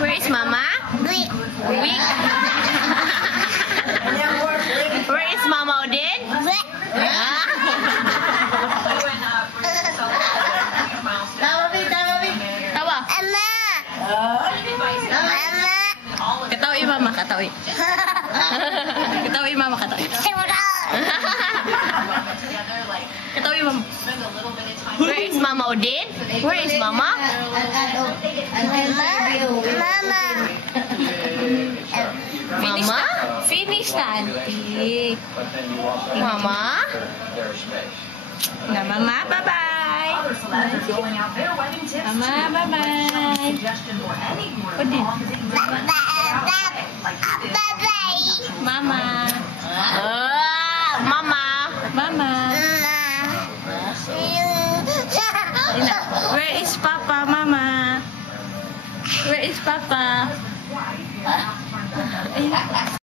Where is Mama? Weak. Weak. Where is Mama Odin? Weak. Tawa. Mama. Mama. Katawi Mama, katawi. Katawi Mama, katawi. Katawi Mama. Where is Mama Odin? Where is Mama? Mama? Finish na, auntie. Mama? Na, Mama, bye-bye. Mama, bye-bye. Odin. Mama. Mama. Mama. Where is Papa, Mama? Where is Papa? Ayun.